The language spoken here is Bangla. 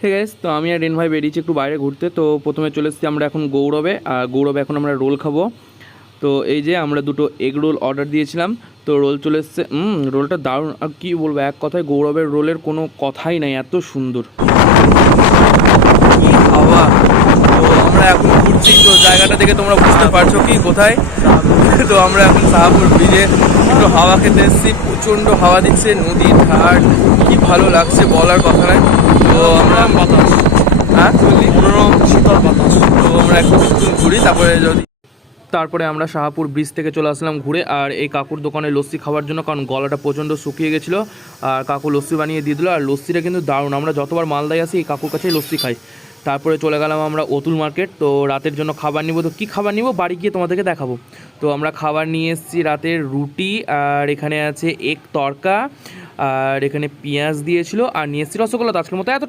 ঠিক আছে, তো আমি আর রেন ভাই বেরিয়েছি একটু বাইরে ঘুরতে। তো প্রথমে চলে এসেছি আমরা এখন গৌরবে, আর গৌরবে এখন আমরা রোল খাবো। তো এই যে আমরা দুটো এগ রোল অর্ডার দিয়েছিলাম, তো রোল চলে এসছে। রোলটা দারুণ, আর কী বলবো, এক কথায় গৌরবের রোলের কোনো কথাই নাই, এত সুন্দর হাওয়া। তো আমরা এখন ঘুরছি, তো জায়গাটা দেখে তোমরা বুঝতে পারছো কি কোথায়। তো আমরা এখন শাহপুর ব্রিজে একটু হাওয়া খেতে এসেছি, প্রচণ্ড হাওয়া দিচ্ছে, নদীর ঘাট, কি ভালো লাগছে বলার কথা নয়। তো আমরা বাতাস, হ্যাঁ মনোরম শীতল বাতাস। তো আমরা একটু ঘুরি, তারপরে আমরা শাহপুর ব্রিজ থেকে চলে আসলাম ঘুরে, আর এই কাকুর দোকানে লস্যি খাওয়ার জন্য, কারণ গলাটা প্রচণ্ড শুকিয়ে গেছিলো। আর কাকু লস্যি বানিয়ে দিয়ে দিল, আর লস্যিটা কিন্তু দারুণ। আমরা যতবার মালদায় আসি এই কাকুর কাছেই লস্যি খাই। তারপরে চলে গেলাম আমরা অতুল মার্কেট। তো রাতের জন্য খাবার নিব, তো কী খাবার নিব বাড়ি গিয়ে তোমাদেরকে দেখাবো। তো আমরা খাবার নিয়ে এসেছি রাতের রুটি, আর এখানে আছে এগ তড়কা, আর এখানে পেঁয়াজ দিয়েছিল, আর নিয়ে এসেছি রসগোল্লা। তো আজকের মতো এতটা।